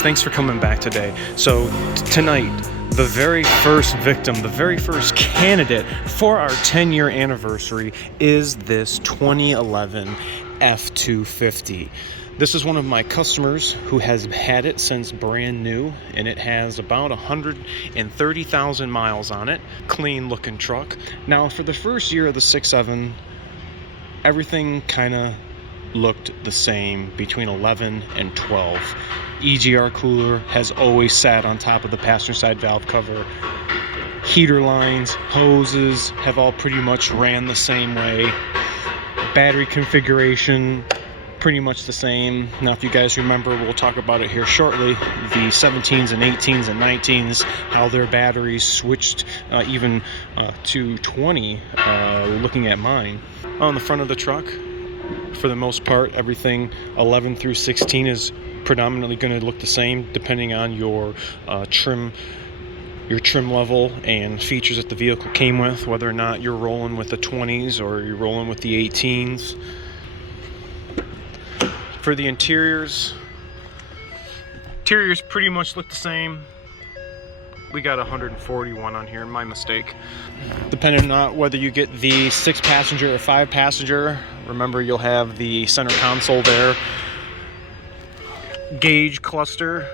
guys, thanks for coming back today. So tonight, the very first victim, the very first candidate for our 10-year anniversary is this 2011 F250. This is one of my customers who has had it since brand new, and it has about 130,000 miles on it. Clean looking truck. Now for the first year of the 6.7, everything kind of looked the same between 11 and 12. EGR cooler has always sat on top of the passenger side valve cover. Heater lines, hoses have all pretty much ran the same way. Battery configuration, pretty much the same. Now if you guys remember, we'll talk about it here shortly, the 17s and 18s and 19s, how their batteries switched even to 20, looking at mine. On the front of the truck, for the most part, everything 11 through 16 is predominantly going to look the same, depending on your trim level and features that the vehicle came with, whether or not you're rolling with the 20s or you're rolling with the 18s. For the interiors pretty much look the same. We got 141 on here, my mistake. Depending on whether you get the 6-passenger or 5-passenger, remember you'll have the center console there. Gauge cluster.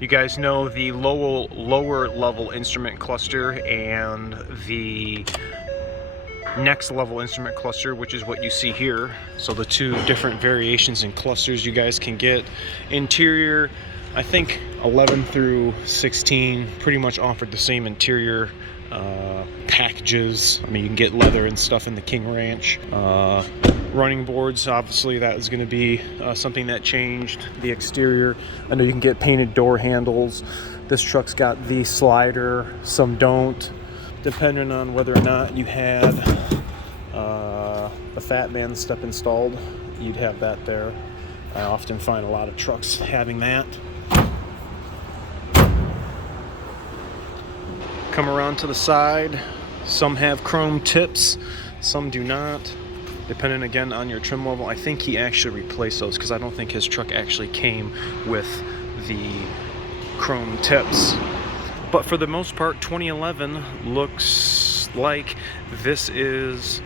You guys know the lower level instrument cluster and the next level instrument cluster, which is what you see here. So the two different variations in clusters you guys can get. Interior, I think 11 through 16 pretty much offered the same interior packages. I mean, you can get leather and stuff in the King Ranch. Running boards, obviously that is going to be something that changed. The exterior, I know you can get painted door handles. This truck's got the slider, some don't. Depending on whether or not you had the Fat Man step installed, you'd have that there. I often find a lot of trucks having that. Come around to the side. Some have chrome tips, some do not. Depending again on your trim level. I think he actually replaced those because I don't think his truck actually came with the chrome tips. But for the most part, 2011 looks like this is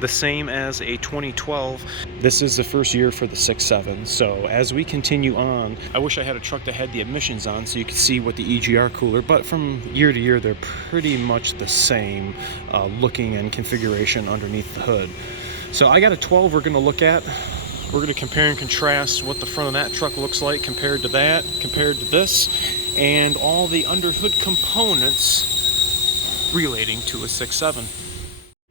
the same as a 2012. This is the first year for the 6.7. So as we continue on, I wish I had a truck that had the emissions on so you could see what the EGR cooler, but from year to year, they're pretty much the same looking and configuration underneath the hood. So I got a 12 we're gonna look at. We're gonna compare and contrast what the front of that truck looks like compared to that, compared to this, and all the underhood components relating to a 6.7.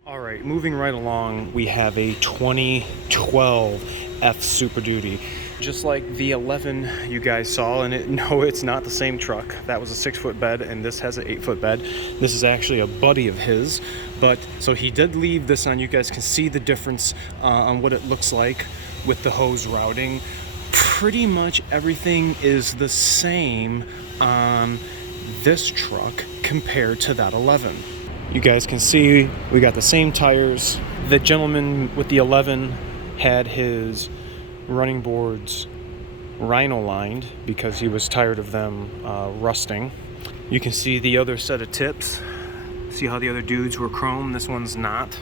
All right, moving right along, we have a 2012 F Superduty. Just like the 11 you guys saw, and no, it's not the same truck. That was a 6-foot bed, and this has an 8-foot bed. This is actually a buddy of his, but so he did leave this on. You guys can see the difference on what it looks like with the hose routing. Pretty much everything is the same on this truck compared to that 11. You guys can see we got the same tires. The gentleman with the 11 had his running boards rhino lined because he was tired of them rusting. You can see the other set of tips. See how the other dudes were chrome? This one's not.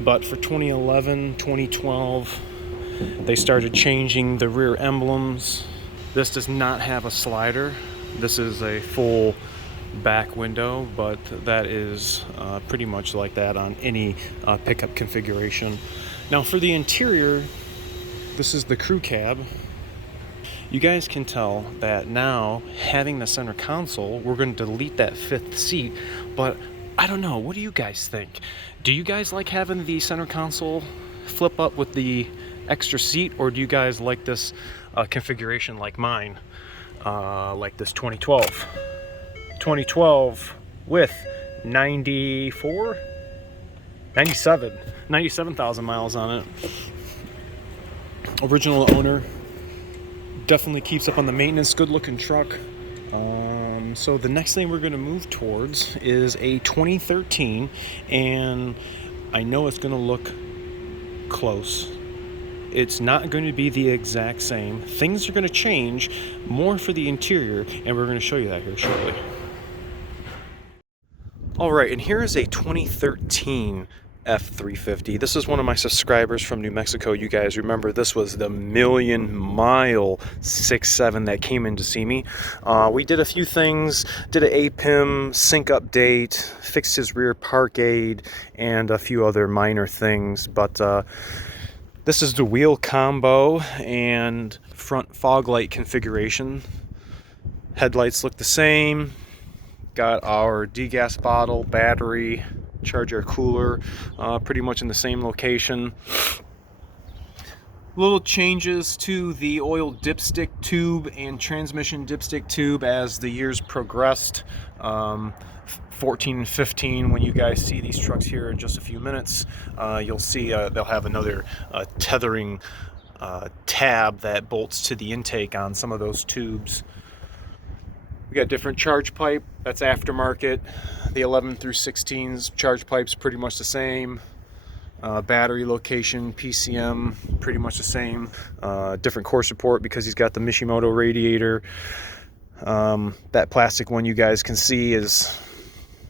But for 2011, 2012, they started changing the rear emblems. This does not have a slider. This is a full back window, but that is pretty much like that on any pickup configuration. Now for the interior, this is the crew cab. You guys can tell that now, having the center console, we're going to delete that 5th seat, but I don't know, what do you guys think? Do you guys like having the center console flip up with the extra seat, or do you guys like this configuration like mine, like this 2012 with 97,000 miles on it. Original owner, definitely keeps up on the maintenance, good looking truck. So the next thing we're going to move towards is a 2013, and I know it's going to look close It's not going to be the exact same. Things are going to change more for the interior, and we're going to show you that here shortly. All right, and here is a 2013 F350. This is one of my subscribers from New Mexico. You guys remember this was the million-mile 6.7 that came in to see me. We did a few things, did an APIM sync update, fixed his rear park aid, and a few other minor things. But this is the wheel combo and front fog light configuration. Headlights look the same. Got our degas bottle, battery, charger, cooler, pretty much in the same location. Little changes to the oil dipstick tube and transmission dipstick tube as the years progressed. 14 and 15, when you guys see these trucks here in just a few minutes, you'll see they'll have another tethering tab that bolts to the intake on some of those tubes. We got different charge pipe, that's aftermarket. The 11 through 16's charge pipe's pretty much the same. Battery location, PCM, pretty much the same. Different core support because he's got the Mishimoto radiator. That plastic one you guys can see is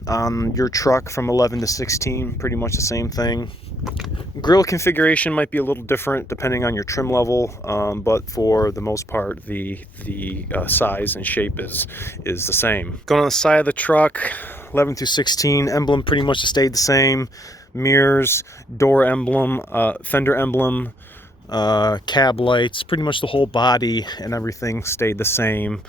on your truck from 11 to 16, pretty much the same thing. Grill configuration might be a little different depending on your trim level, but for the most part the size and shape is the same. Going on the side of the truck, 11 through 16, emblem pretty much stayed the same. Mirrors, door emblem, fender emblem, cab lights, pretty much the whole body and everything stayed the same.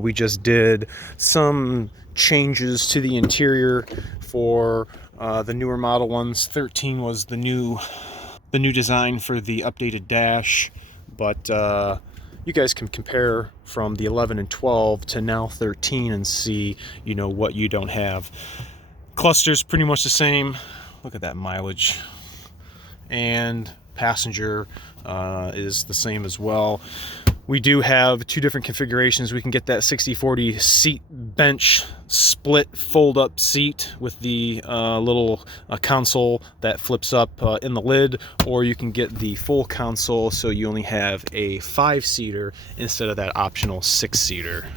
We just did some changes to the interior for the newer model ones. 13 was the new design for the updated dash, but you guys can compare from the 11 and 12 to now 13 and see, you know, what you don't have. Cluster's pretty much the same. Look at that mileage. And passenger is the same as well. We do have two different configurations. We can get that 60/40 seat bench split fold-up seat with the little console that flips up in the lid, or you can get the full console so you only have a 5-seater instead of that optional 6-seater.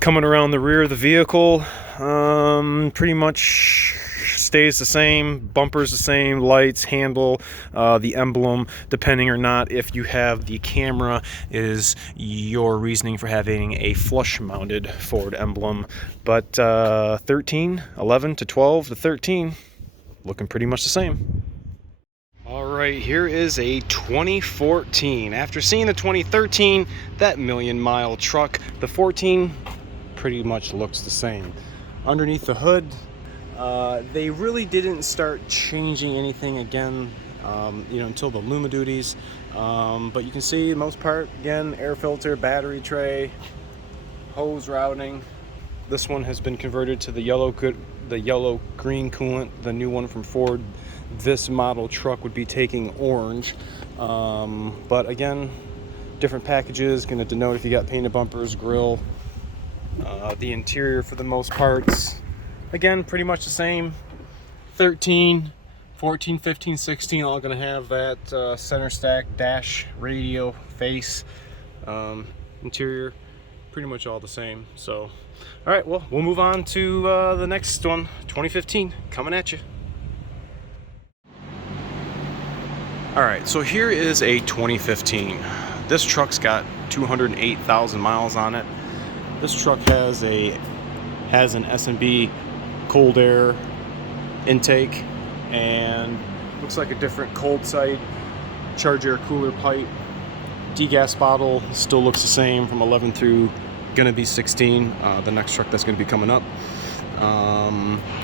Coming around the rear of the vehicle, pretty much stays the same. Bumper's the same, lights, handle, the emblem, depending or not if you have the camera is your reasoning for having a flush mounted forward emblem. But 13, 11 to 12 to 13, looking pretty much the same. All right, here is a 2014. After seeing the 2013, that million-mile truck, the 14 pretty much looks the same. Underneath the hood, they really didn't start changing anything again, until the Luma duties. But you can see the most part, again, air filter, battery tray, hose routing. This one has been converted to the yellow-green coolant. The new one from Ford, this model truck would be taking orange. But again, different packages, going to denote if you got painted bumpers, grille. The interior for the most parts, again, pretty much the same. 13, 14, 15, 16, all going to have that center stack dash radio face. Interior, pretty much all the same. So, all right, well, we'll move on to the next one, 2015, coming at you. All right, so here is a 2015. This truck's got 208,000 miles on it. This truck has an S&B cold air intake and looks like a different cold side charge air cooler pipe. Degas bottle still looks the same from 11 through gonna be 16, the next truck that's gonna be coming up.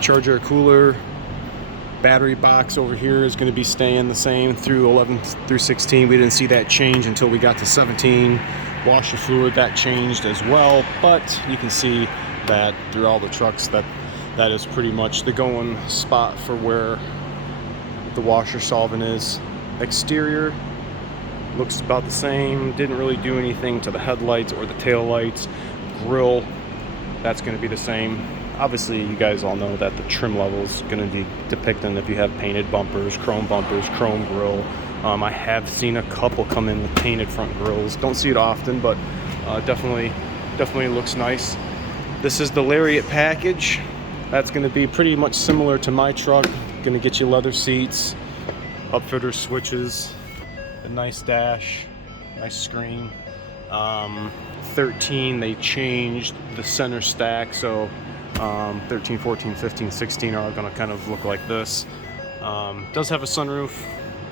Charge air cooler, battery box over here is gonna be staying the same through 11 through 16. We didn't see that change until we got to 17. Washer fluid, that changed as well, but you can see that through all the trucks that is pretty much the going spot for where the washer solvent is. Exterior looks about the same, didn't really do anything to the headlights or the tail lights. Grill, that's going to be the same. Obviously you guys all know that the trim level is going to be depicting if you have painted bumpers, chrome grille, I have seen a couple come in with painted front grills. Don't see it often, but definitely looks nice. This is the Lariat package. That's going to be pretty much similar to my truck. Going to get you leather seats, upfitter switches, a nice dash, nice screen. 13, they changed the center stack, so 13, 14, 15, 16 are going to kind of look like this. Does have a sunroof.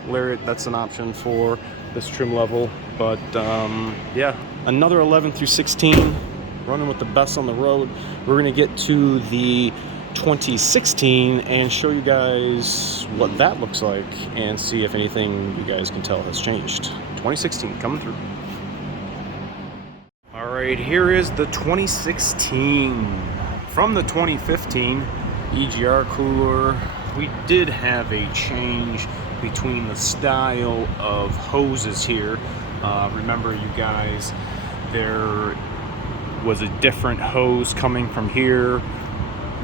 Lariat, that's an option for this trim level, but yeah, another 11 through 16, running with the best on the road. We're going to get to the 2016 and show you guys what that looks like and see if anything you guys can tell has changed. 2016 coming through. All right, here is the 2016. From the 2015 EGR cooler, we did have a change between the style of hoses here. Remember, you guys, there was a different hose coming from here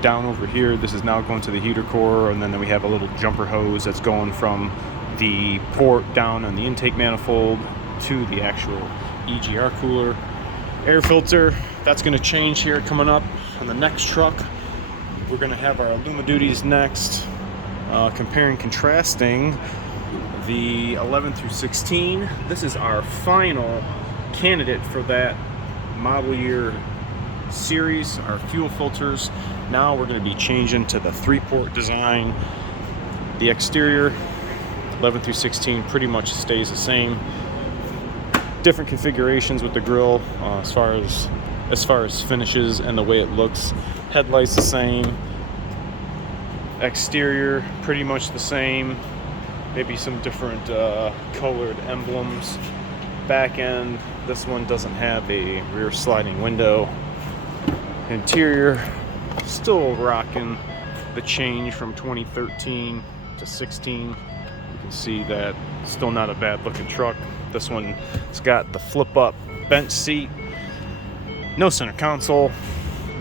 down over here. This is now going to the heater core, and then we have a little jumper hose that's going from the port down on the intake manifold to the actual EGR cooler. Air filter, that's going to change here coming up on the next truck. We're going to have our Alumaduties next. Comparing, contrasting the 11 through 16. This is our final candidate for that model year series, our fuel filters. Now we're going to be changing to the 3-port design. The exterior, 11 through 16, pretty much stays the same. Different configurations with the grille as far as finishes and the way it looks. Headlights the same. Exterior pretty much the same, maybe some different colored emblems. Back end, this one doesn't have a rear sliding window. Interior, still rocking the change from 2013 to 16. You can see that still not a bad looking truck. This one's got the flip up bench seat, no center console,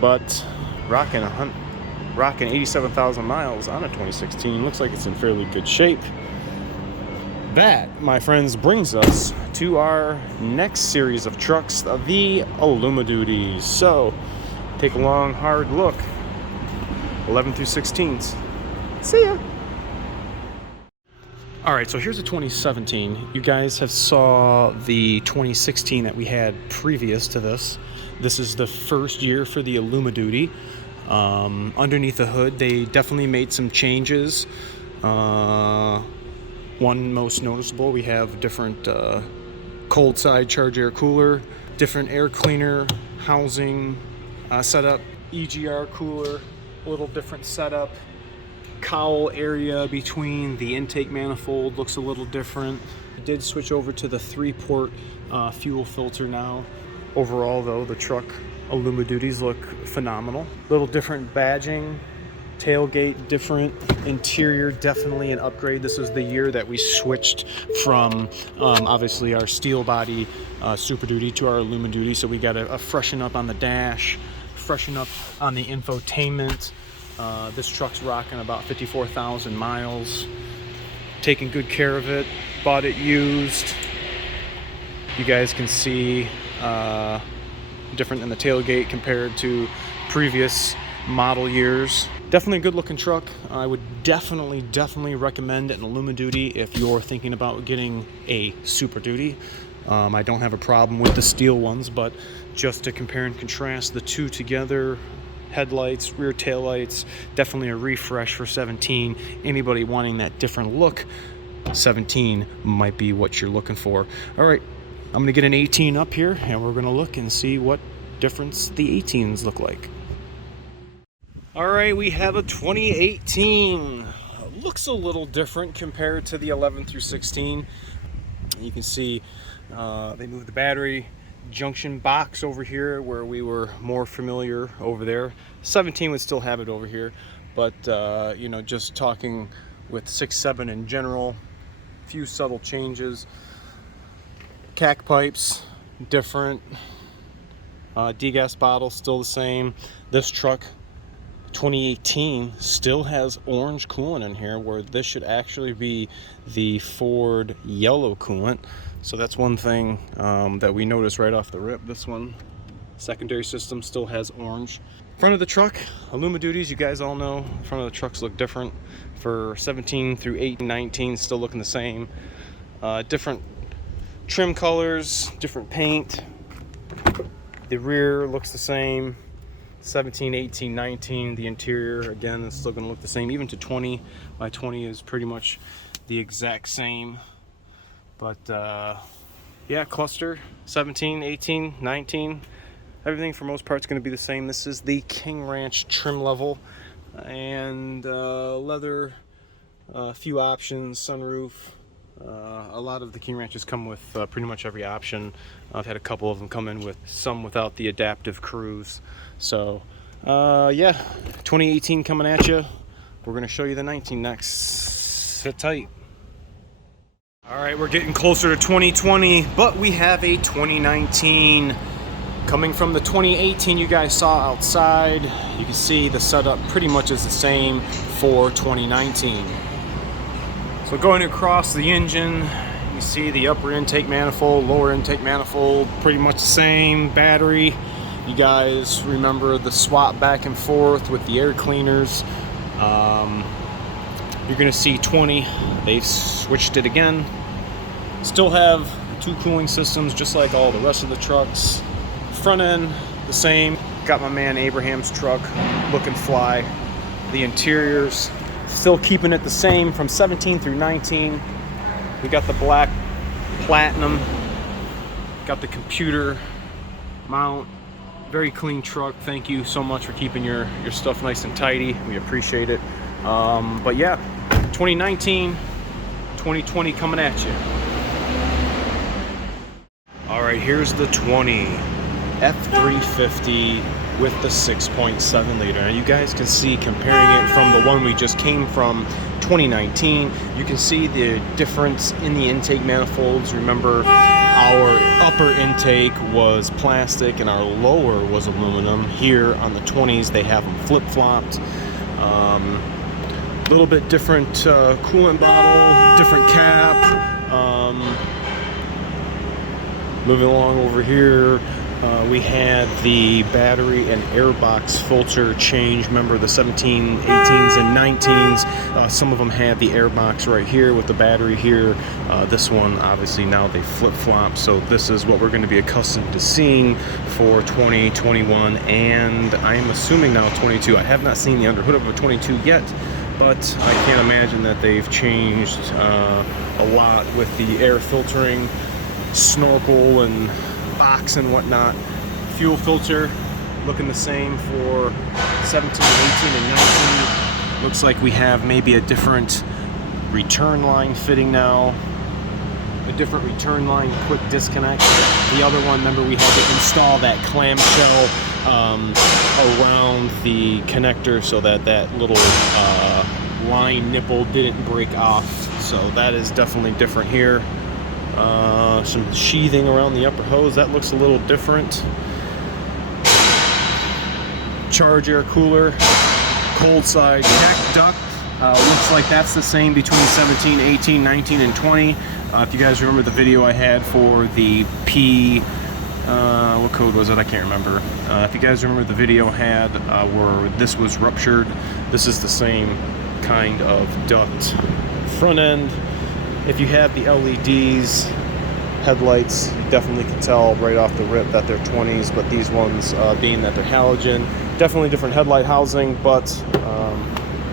but rocking 87,000 miles on a 2016. Looks like it's in fairly good shape. That, my friends, brings us to our next series of trucks, the Alumaduties. So, take a long, hard look. 11 through 16s. See ya. All right, so here's the 2017. You guys have saw the 2016 that we had previous to this. This is the first year for the Alumaduty. Underneath the hood, they definitely made some changes. One most noticeable, we have different cold side charge air cooler, different air cleaner housing setup, EGR cooler, a little different setup. Cowl area between the intake manifold looks a little different. We did switch over to the 3-port fuel filter now. Overall, though, the truck Alumaduties look phenomenal. Little different badging, tailgate different, interior definitely an upgrade. This is the year that we switched from obviously our steel body Super Duty to our Alumaduty, so we got a freshen up on the dash, freshen up on the infotainment. This truck's rocking about 54,000 miles. Taking good care of it. Bought it used. You guys can see different in the tailgate compared to previous model years. Definitely a good looking truck. I would definitely recommend an Alumaduty if you're thinking about getting a Super Duty. I don't have a problem with the steel ones, but just to compare and contrast the two together, headlights, rear taillights, definitely a refresh for 17. Anybody wanting that different look, 17 might be what you're looking for. All right, I'm gonna get an 18 up here and we're gonna look and see what difference the 18s look like. All right, we have a 2018. Looks a little different compared to the 11 through 16. You can see they moved the battery junction box over here where we were more familiar over there. 17 would still have it over here, but you know, just talking with 6-7 in general, few subtle changes. Cac pipes different, degas bottle still the same. This truck 2018 still has orange coolant in here, where this should actually be the Ford yellow coolant. So that's one thing that we noticed right off the rip. This one, secondary system, still has orange. Front of the truck, Alumiduties, you guys all know, front of the trucks look different. For 17 through 18, 19, still looking the same. Different trim colors, different paint. The rear looks the same. 17, 18, 19, the interior, again, is still going to look the same. Even to 20, my 20 is pretty much the exact same. But yeah, cluster, 17, 18, 19, everything for most part is going to be the same. This is the King Ranch trim level, and leather, a few options, sunroof. A lot of the King Ranches come with pretty much every option. I've had a couple of them come in with some without the adaptive cruise. So yeah, 2018 coming at you. We're going to show you the 19 next. Sit tight. All right, we're getting closer to 2020, but we have a 2019 coming from the 2018 you guys saw outside. You can see the setup pretty much is the same for 2019. So going across the engine, you see the upper intake manifold, lower intake manifold, pretty much the same. Battery, you guys remember the swap back and forth with the air cleaners. You're gonna see 20, they've switched it again. Still have two cooling systems just like all the rest of the trucks. Front end, the same. Got my man Abraham's truck looking fly. The interiors, still keeping it the same from 17 through 19. We got the black platinum, got the computer mount. Very clean truck. Thank you so much for keeping your stuff nice and tidy. We appreciate it. But yeah, 2019, 2020 coming at you. All right, here's the 20 F350 with the 6.7 liter. Now you guys can see, comparing it from the one we just came from, 2019, you can see the difference in the intake manifolds. Remember, our upper intake was plastic and our lower was aluminum. Here on the 20s, they have them flip-flopped. A little bit different coolant bottle, different cap. Moving along over here, we had the battery and airbox filter change. Remember the 17, 18s, and 19s. Some of them had the airbox right here with the battery here. This one, obviously, now they flip-flop. So this is what we're going to be accustomed to seeing for 2021, and I'm assuming now 22. I have not seen the underhood of a 22 yet, but I can't imagine that they've changed a lot with the air filtering, snorkel and box and whatnot. Fuel filter looking the same for 17, 18, and 19. Looks like we have maybe a different return line fitting now. A different return line, quick disconnect. The other one, remember, we had to install that clamshell around the connector so that that little line nipple didn't break off. So that is definitely different here. Some sheathing around the upper hose, that looks a little different. Charge air cooler, cold side check duct, looks like that's the same between 17, 18, 19, and 20. If you guys remember the video I had for the what code was it? I can't remember. If you guys remember the video I had where this was ruptured, this is the same kind of duct. Front end, if you have the LEDs, headlights, you definitely can tell right off the rip that they're 20s, but these ones, being that they're halogen, definitely different headlight housing, but I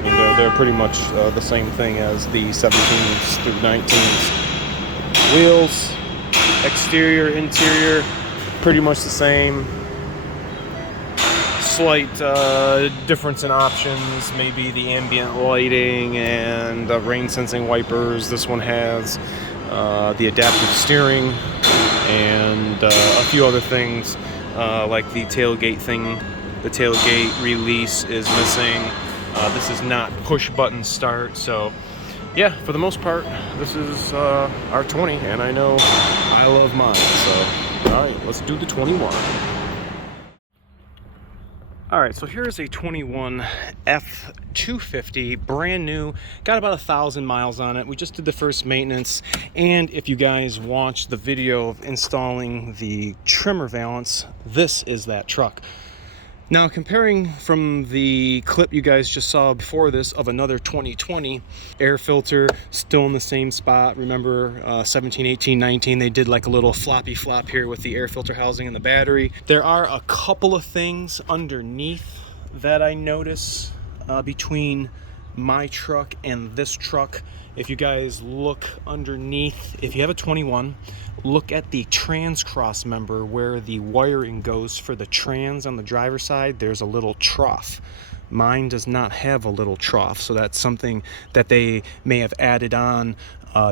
mean, they're pretty much the same thing as the 17s through 19s. Wheels, exterior, interior, pretty much the same. Slight difference in options, maybe the ambient lighting and rain sensing wipers. This one has the adaptive steering and a few other things like the tailgate thing. The tailgate release is missing. This is not push button start. So yeah, for the most part, this is our 20, and I know I love mine. So all right, let's do the 21. All right, so here's a 21 F250, brand new, got about 1,000 miles on it. We just did the first maintenance, and if you guys watched the video of installing the trimmer valance, this is that truck. Now, comparing from the clip you guys just saw before this of another 2020, air filter still in the same spot. Remember 17, 18, 19, they did like a little floppy flop here with the air filter housing and the battery. There are a couple of things underneath that I notice between my truck and this truck. If you guys look underneath, if you have a 21, look at the trans cross member where the wiring goes for the trans on the driver's side. There's a little trough. Mine does not have a little trough, so that's something that they may have added on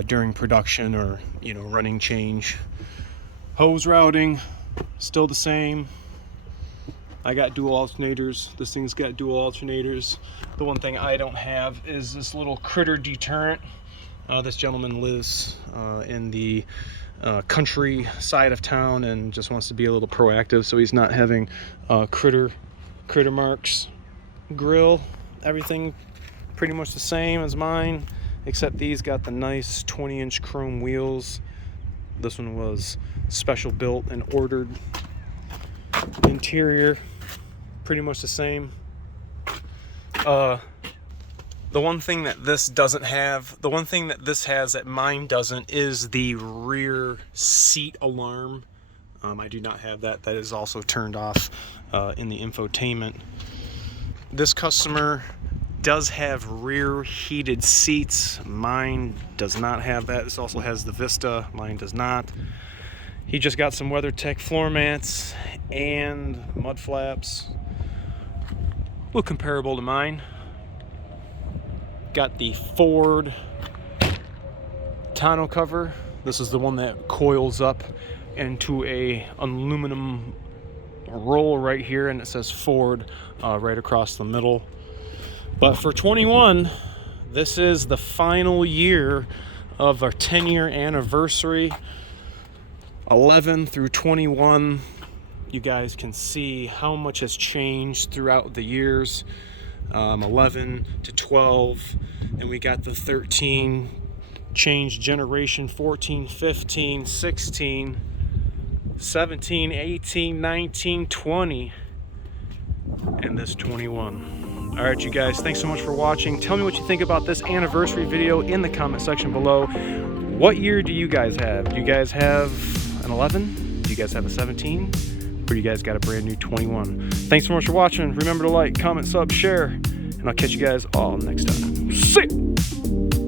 during production or, you know, running change. Hose routing still the same. I got dual alternators. This thing's got dual alternators. The one thing I don't have is this little critter deterrent. This gentleman lives in the country side of town and just wants to be a little proactive, so he's not having critter marks. Grill, everything pretty much the same as mine, except these got the nice 20-inch chrome wheels. This one was special built and ordered. Interior, pretty much the same. The one thing that this doesn't have, the one thing that this has that mine doesn't, is the rear seat alarm. I do not have that. That is also turned off in the infotainment. This customer does have rear heated seats. Mine does not have that. This also has the Vista. Mine does not. He just got some WeatherTech floor mats and mud flaps. Look comparable to mine. Got the Ford tonneau cover. This is the one that coils up into a aluminum roll right here, and it says Ford right across the middle. But for 21, this is the final year of our 10-year anniversary. 11 through 21, you guys can see how much has changed throughout the years. 11 to 12, and we got the 13 change generation, 14, 15, 16, 17, 18, 19, 20, and this 21. All right, you guys, thanks so much for watching. Tell me what you think about this anniversary video in the comment section below. What year do you guys have? Do you guys have an 11? Do you guys have a 17? Or you guys got a brand new 21? Thanks so much for watching. Remember to like, comment, sub, share, and I'll catch you guys all next time. See ya!